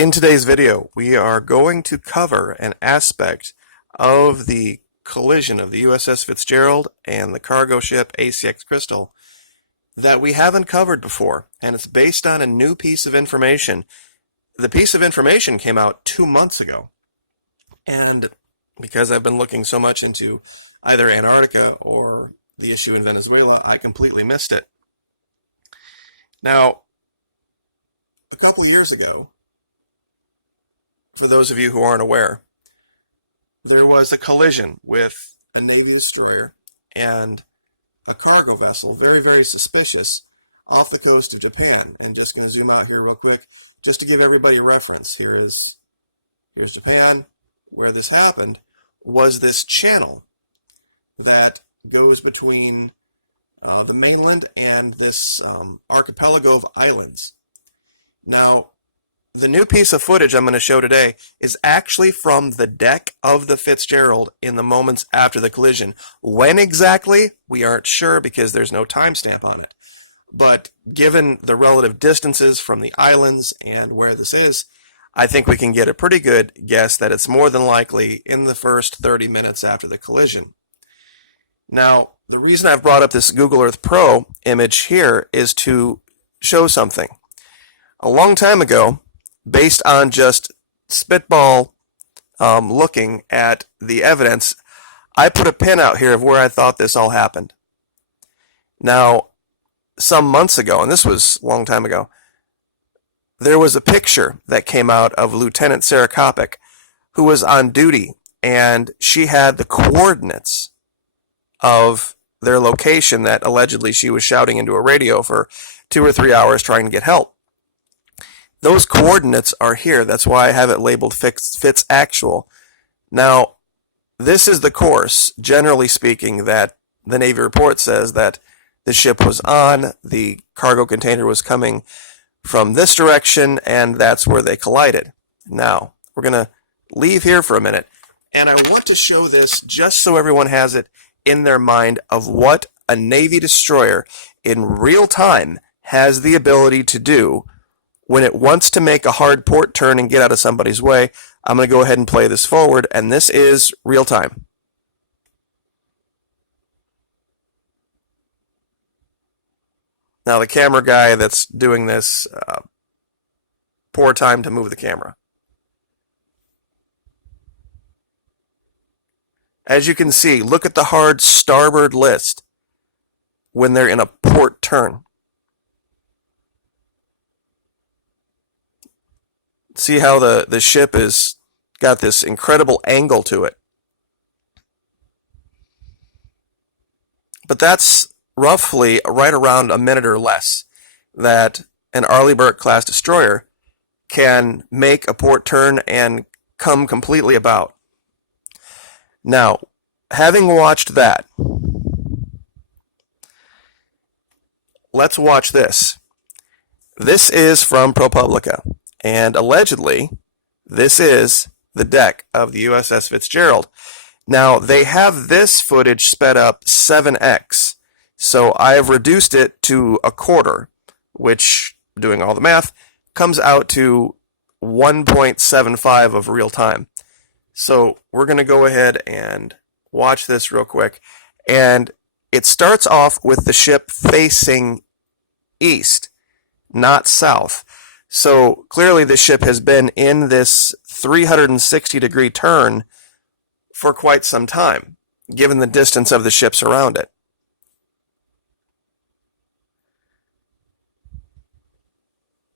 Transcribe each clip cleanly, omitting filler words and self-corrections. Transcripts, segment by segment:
In today's video, we are going to cover an aspect of the collision of the USS Fitzgerald and the cargo ship ACX Crystal that we haven't covered before, and it's based on a new piece of information. The piece of information came out 2 months ago, and because I've been looking so much into either Antarctica or the issue in Venezuela, I completely missed it. Now, a couple years ago, for those of you who aren't aware, there was a collision with a Navy destroyer and a cargo vessel, very, very suspicious, off the coast of Japan. And just going to zoom out here real quick, just to give everybody a reference. Here's Japan. Where this happened was this channel that goes between the mainland and this archipelago of islands. Now, the new piece of footage I'm going to show today is actually from the deck of the Fitzgerald in the moments after the collision. When exactly, we aren't sure because there's no timestamp on it. But given the relative distances from the islands and where this is, I think we can get a pretty good guess that it's more than likely in the first 30 minutes after the collision. Now, the reason I've brought up this Google Earth Pro image here is to show something. A long time ago, based on just spitball looking at the evidence, I put a pin out here of where I thought this all happened. Now, some months ago, and this was a long time ago, there was a picture that came out of Lieutenant Sarah Kopic, who was on duty, and she had the coordinates of their location that allegedly she was shouting into a radio for 2 or 3 hours trying to get help. Those coordinates are here. That's why I have it labeled Fitz Actual. Now, this is the course, generally speaking, that the Navy report says that the ship was on, the cargo container was coming from this direction, and that's where they collided. Now, we're going to leave here for a minute, and I want to show this just so everyone has it in their mind of what a Navy destroyer in real time has the ability to do when it wants to make a hard port turn and get out of somebody's way. I'm going to go ahead and play this forward, and this is real time. Now, the camera guy that's doing this, poor time to move the camera. As you can see, look at the hard starboard list when they're in a port turn. See how the ship has got this incredible angle to it. But that's roughly right around a minute or less that an Arleigh Burke class destroyer can make a port turn and come completely about. Now, having watched that, let's watch this. This is from ProPublica. And allegedly, this is the deck of the USS Fitzgerald. Now, they have this footage sped up 7x, so I've reduced it to a quarter, which, doing all the math, comes out to 1.75 of real time. So we're going to go ahead and watch this real quick. And it starts off with the ship facing east, not south. So clearly the ship has been in this 360-degree turn for quite some time, given the distance of the ships around it.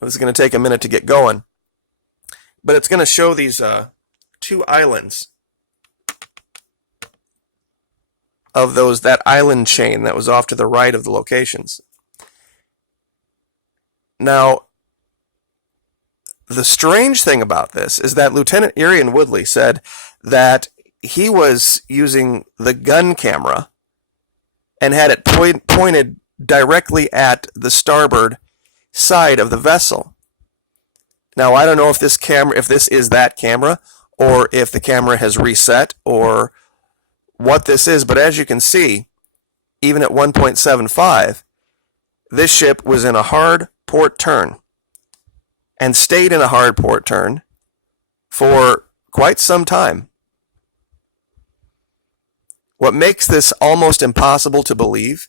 This is going to take a minute to get going, but it's going to show these two islands of that island chain that was off to the right of the locations. Now, the strange thing about this is that Lieutenant Irian Woodley said that he was using the gun camera and had it pointed directly at the starboard side of the vessel. Now, I don't know if this is that camera, or if the camera has reset, or what this is, but as you can see, even at 1.75, this ship was in a hard port turn. and stayed in a hard port turn for quite some time. What makes this almost impossible to believe,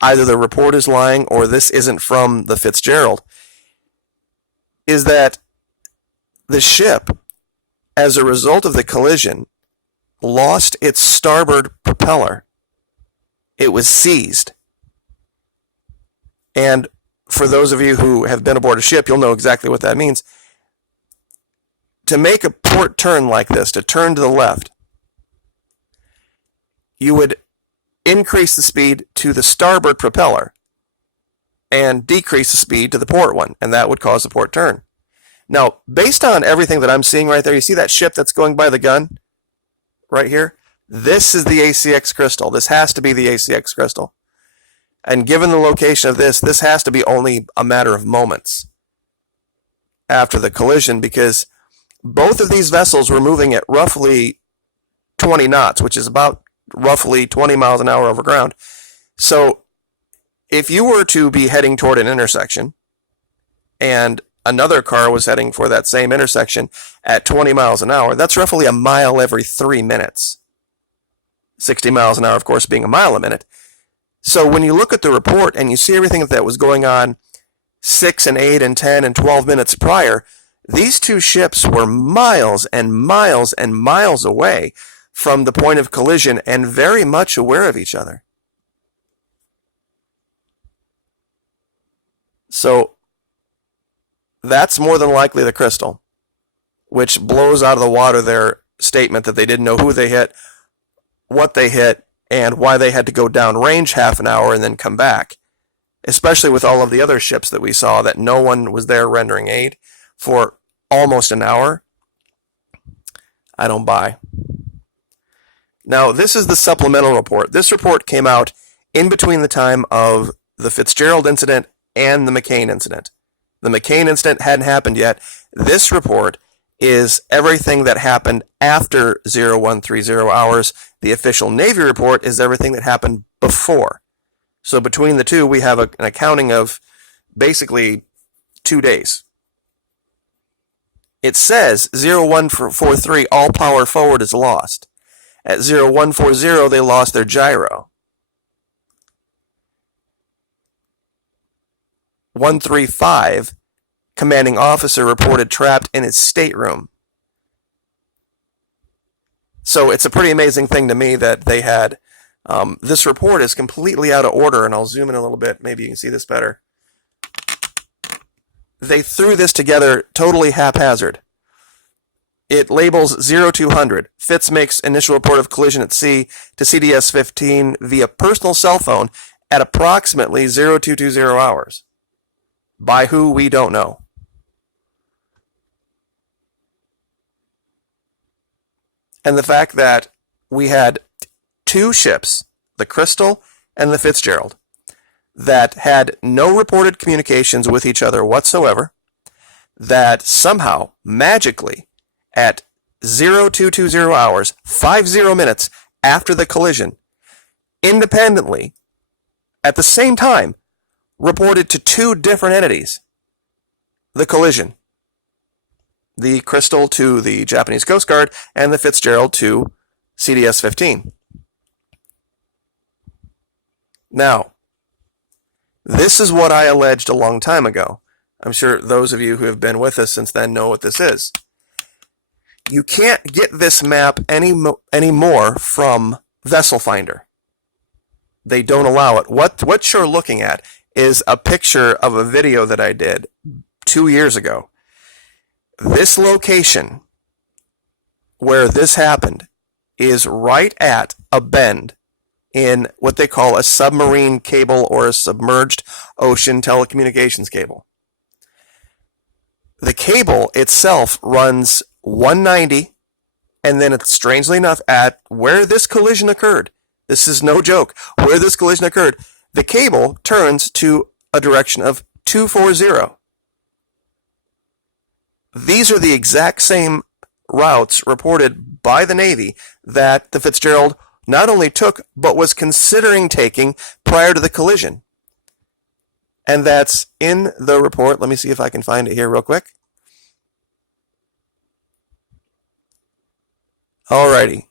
either the report is lying or this isn't from the Fitzgerald, is that the ship, as a result of the collision, lost its starboard propeller. It was seized. And for those of you who have been aboard a ship, you'll know exactly what that means. To make a port turn like this, to turn to the left, you would increase the speed to the starboard propeller and decrease the speed to the port one, and that would cause the port turn. Now, based on everything that I'm seeing right there, you see that ship that's going by the gun right here? This is the ACX crystal. This has to be the ACX crystal. And given the location of this has to be only a matter of moments after the collision, because both of these vessels were moving at roughly 20 knots, which is about roughly 20 miles an hour over ground. So if you were to be heading toward an intersection and another car was heading for that same intersection at 20 miles an hour, that's roughly a mile every 3 minutes. 60 miles an hour, of course, being a mile a minute. So when you look at the report and you see everything that was going on 6 and 8 and 10 and 12 minutes prior, these two ships were miles and miles and miles away from the point of collision and very much aware of each other. So that's more than likely the crystal, which blows out of the water their statement that they didn't know who they hit, what they hit, and why they had to go downrange half an hour and then come back, especially with all of the other ships that we saw that no one was there rendering aid for almost an hour. I don't buy. Now, this is the supplemental report. This report came out in between the time of the Fitzgerald incident and the McCain incident. The McCain incident hadn't happened yet. This report is everything that happened after 0130 hours. The official Navy report is everything that happened before. So between the two, we have an accounting of basically 2 days. It says 0143, all power forward is lost. At 0140, they lost their gyro. 135, commanding officer reported trapped in his stateroom. So it's a pretty amazing thing to me that they had. This report is completely out of order, and I'll zoom in a little bit. Maybe you can see this better. They threw this together totally haphazard. It labels 0200. Fitz makes initial report of collision at sea to CDS-15 via personal cell phone at approximately 0220 hours. By who, we don't know. And the fact that we had two ships, the Crystal and the Fitzgerald, that had no reported communications with each other whatsoever, that somehow, magically, at 0220 hours, 50 minutes after the collision, independently, at the same time, reported to two different entities the collision. The Crystal to the Japanese Coast Guard and the Fitzgerald to CDS-15. Now, this is what I alleged a long time ago. I'm sure those of you who have been with us since then know what this is. You can't get this map anymore from Vessel Finder. They don't allow it. What you're looking at is a picture of a video that I did 2 years ago. This location where this happened is right at a bend in what they call a submarine cable or a submerged ocean telecommunications cable. The cable itself runs 190, and then it's strangely enough at where this collision occurred. This is no joke. Where this collision occurred, the cable turns to a direction of 240. These are the exact same routes reported by the Navy that the Fitzgerald not only took, but was considering taking prior to the collision. And that's in the report. Let me see if I can find it here real quick. Alrighty.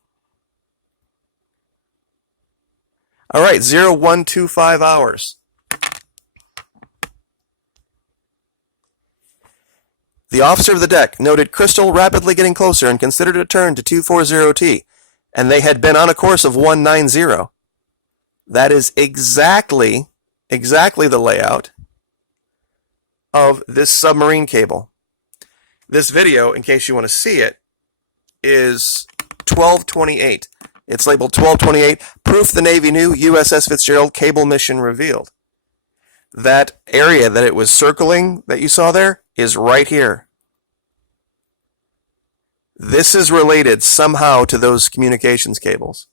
All right, 0125 hours. The officer of the deck noted Crystal rapidly getting closer and considered a turn to 240T, and they had been on a course of 190. That is exactly the layout of this submarine cable. This video, in case you want to see it, is 1228. It's labeled 1228, Proof the Navy Knew, USS Fitzgerald Cable Mission Revealed. That area that it was circling that you saw there is right here. This is related somehow to those communications cables.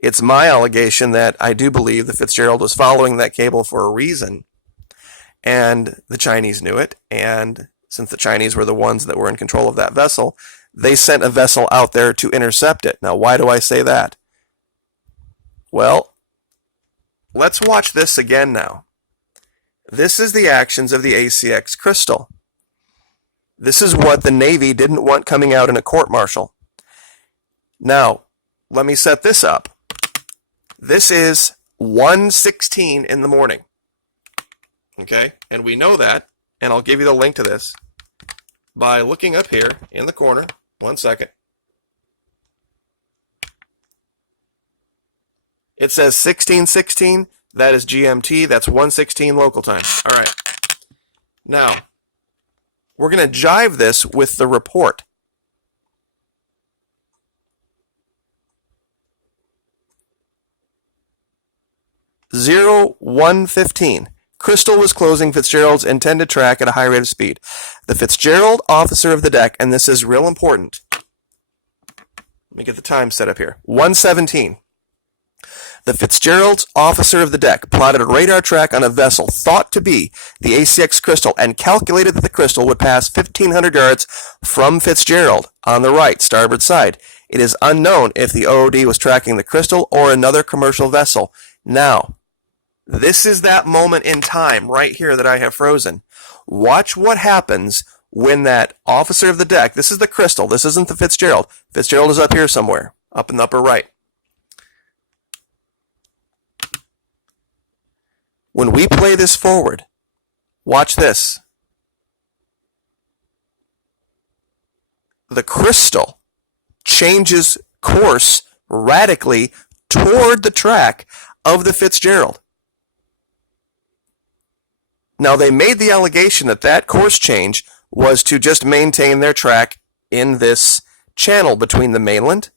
It's my allegation that I do believe the Fitzgerald was following that cable for a reason, and the Chinese knew it, and since the Chinese were the ones that were in control of that vessel, they sent a vessel out there to intercept it. Now, why do I say that? Well, let's watch this again now. This is the actions of the ACX Crystal. This is what the Navy didn't want coming out in a court-martial. Now, let me set this up. This is 1:16 in the morning. Okay? And we know that, and I'll give you the link to this by looking up here in the corner. 1 second. It says 16:16. That is GMT. That's 1:16 local time. All right. Now, we're going to jive this with the report. Zero 1:15. Crystal was closing Fitzgerald's intended track at a high rate of speed. The Fitzgerald officer of the deck, and this is real important. Let me get the time set up here. 1:17. The Fitzgerald's officer of the deck plotted a radar track on a vessel thought to be the ACX Crystal and calculated that the Crystal would pass 1,500 yards from Fitzgerald on the right, starboard side. It is unknown if the OOD was tracking the Crystal or another commercial vessel. Now, this is that moment in time right here that I have frozen. Watch what happens when that officer of the deck, this is the Crystal, this isn't the Fitzgerald. Fitzgerald is up here somewhere, up in the upper right. When we play this forward, watch this. The Crystal changes course radically toward the track of the Fitzgerald. Now, they made the allegation that that course change was to just maintain their track in this channel between the mainland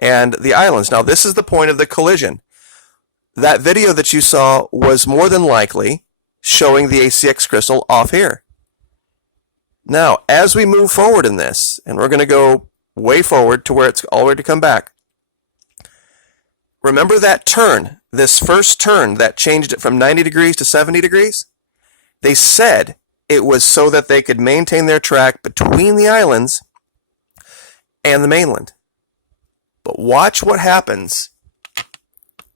and the islands. Now, this is the point of the collision. That video that you saw was more than likely showing the ACX Crystal off here. Now, as we move forward in this, and we're going to go way forward to where it's all ready to come back, remember that turn, this first turn that changed it from 90 degrees to 70 degrees? They said it was so that they could maintain their track between the islands and the mainland. But watch what happens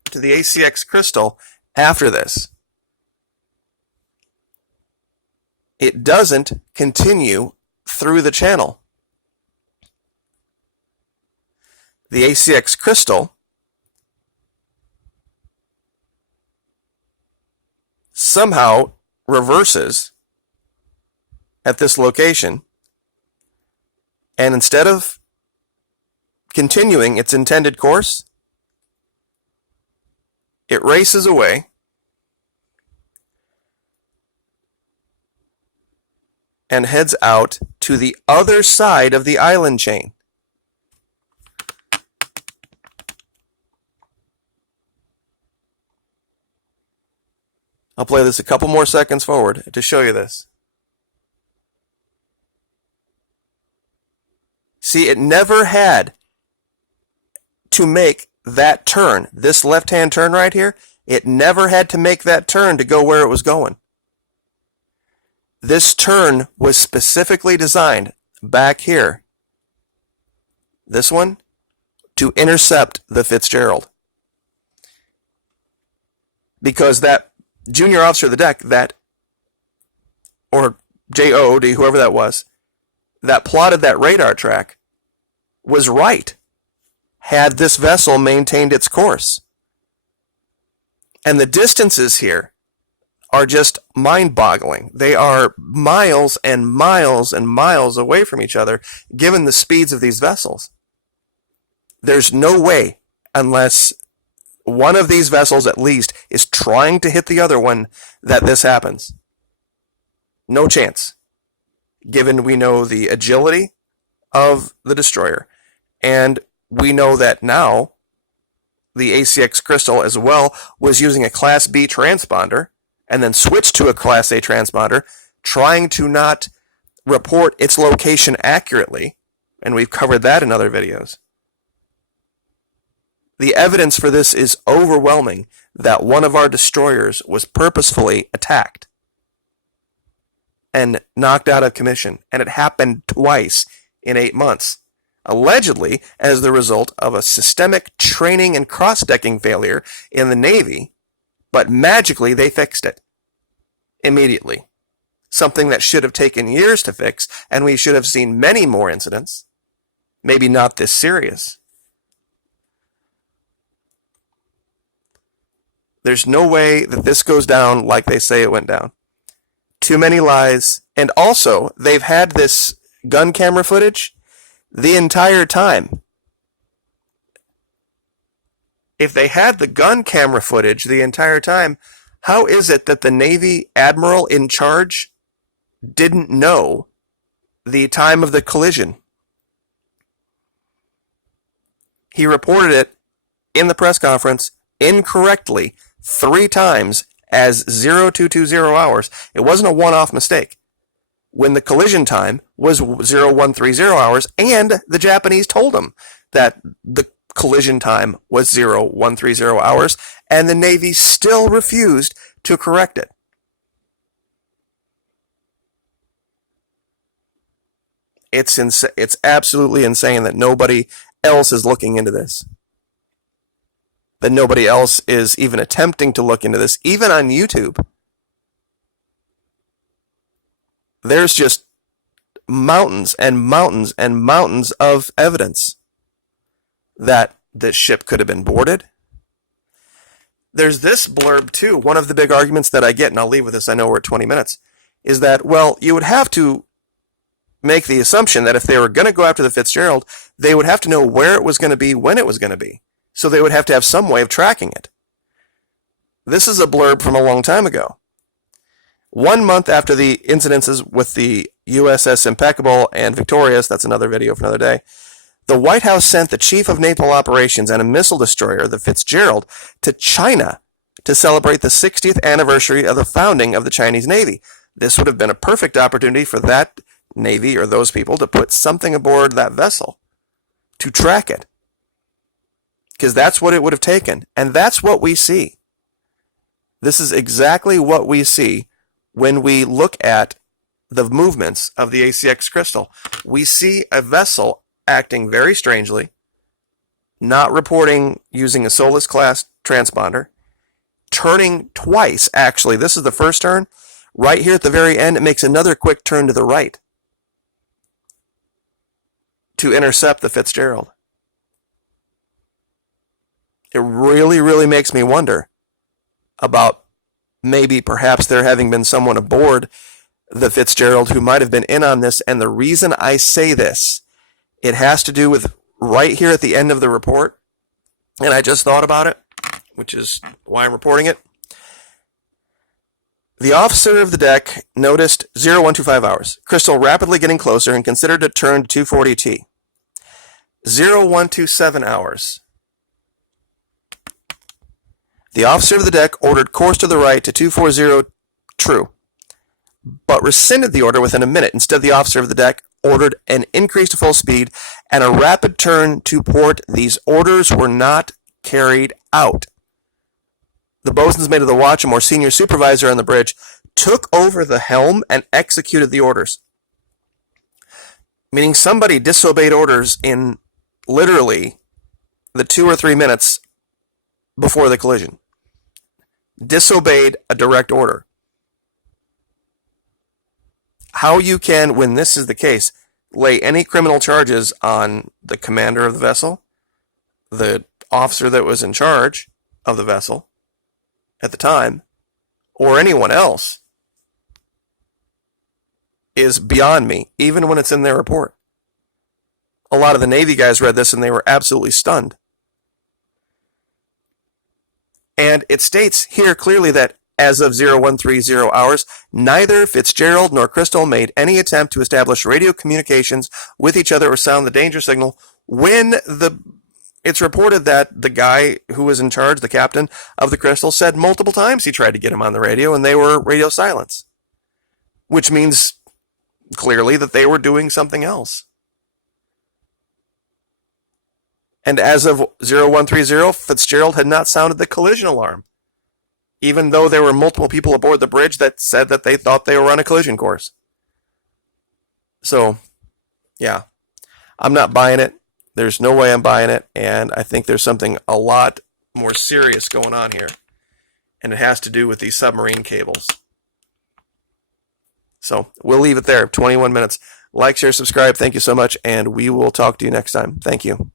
to the ACX Crystal after this. It doesn't continue through the channel. The ACX Crystal somehow reverses at this location, and instead of continuing its intended course, it races away and heads out to the other side of the island chain. I'll play this a couple more seconds forward to show you this. See, it never had to make that turn, this left-hand turn right here, it never had to make that turn to go where it was going. This turn was specifically designed back here, this one, to intercept the Fitzgerald. Because that junior officer of the deck, that, or JOOD, whoever that was, that plotted that radar track, was right had this vessel maintained its course. And the distances here are just mind-boggling. They are miles and miles and miles away from each other, given the speeds of these vessels. There's no way, unless one of these vessels at least is trying to hit the other one, that this happens. No chance, given we know the agility of the destroyer, and we know that now the ACX Crystal as well was using a Class B transponder and then switched to a Class A transponder, trying to not report its location accurately, and we've covered that in other videos. The evidence for this is overwhelming that one of our destroyers was purposefully attacked and knocked out of commission, and it happened twice in 8 months, allegedly as the result of a systemic training and cross-decking failure in the Navy, but magically they fixed it immediately. Something that should have taken years to fix, and we should have seen many more incidents, maybe not this serious. There's no way that this goes down like they say it went down. Too many lies. And also, they've had this gun camera footage the entire time. If they had the gun camera footage the entire time, how is it that the Navy admiral in charge didn't know the time of the collision? He reported it in the press conference incorrectly 3 times as 0220 hours. It wasn't a one-off mistake. When the collision time was 0130 hours, and the Japanese told him that the collision time was 0130 hours, and the Navy still refused to correct it. It's absolutely insane that nobody else is looking into this. That nobody else is even attempting to look into this, even on YouTube. There's just mountains and mountains and mountains of evidence that this ship could have been boarded. There's this blurb too. One of the big arguments that I get, and I'll leave with this, I know we're at 20 minutes, is that, well, you would have to make the assumption that if they were going to go after the Fitzgerald, they would have to know where it was going to be, when it was going to be. So they would have to have some way of tracking it. This is a blurb from a long time ago. 1 month after the incidences with the USS Impeccable and Victorious, that's another video for another day, the White House sent the Chief of Naval Operations and a missile destroyer, the Fitzgerald, to China to celebrate the 60th anniversary of the founding of the Chinese Navy. This would have been a perfect opportunity for that Navy or those people to put something aboard that vessel to track it. Because that's what it would have taken. And that's what we see. This is exactly what we see when we look at the movements of the ACX Crystal. We see a vessel acting very strangely, not reporting using a Solus class transponder, turning twice, actually. This is the first turn. Right here at the very end, it makes another quick turn to the right to intercept the Fitzgerald. It really, really makes me wonder about maybe perhaps there having been someone aboard the Fitzgerald who might have been in on this. And the reason I say this, it has to do with right here at the end of the report. And I just thought about it, which is why I'm reporting it. The officer of the deck noticed 0125 hours. Crystal rapidly getting closer and considered a turn to 240T. 0127 hours. The officer of the deck ordered course to the right to 240 true, but rescinded the order within a minute. Instead, the officer of the deck ordered an increase to full speed and a rapid turn to port. These orders were not carried out. The bosun's mate of the watch, a more senior supervisor on the bridge, took over the helm and executed the orders. Meaning somebody disobeyed orders in literally the 2 or 3 minutes before the collision. Disobeyed a direct order. How you can, when this is the case, lay any criminal charges on the commander of the vessel, the officer that was in charge of the vessel at the time, or anyone else is beyond me, even when it's in their report. A lot of the Navy guys read this and they were absolutely stunned. And it states here clearly that as of 0130 hours, neither Fitzgerald nor Crystal made any attempt to establish radio communications with each other or sound the danger signal when it's reported that the guy who was in charge, the captain of the Crystal, said multiple times he tried to get him on the radio and they were radio silence, which means clearly that they were doing something else. And as of 0130, Fitzgerald had not sounded the collision alarm, even though there were multiple people aboard the bridge that said that they thought they were on a collision course. So, yeah, I'm not buying it. There's no way I'm buying it, and I think there's something a lot more serious going on here, and it has to do with these submarine cables. So, we'll leave it there. 21 minutes. Like, share, subscribe. Thank you so much, and we will talk to you next time. Thank you.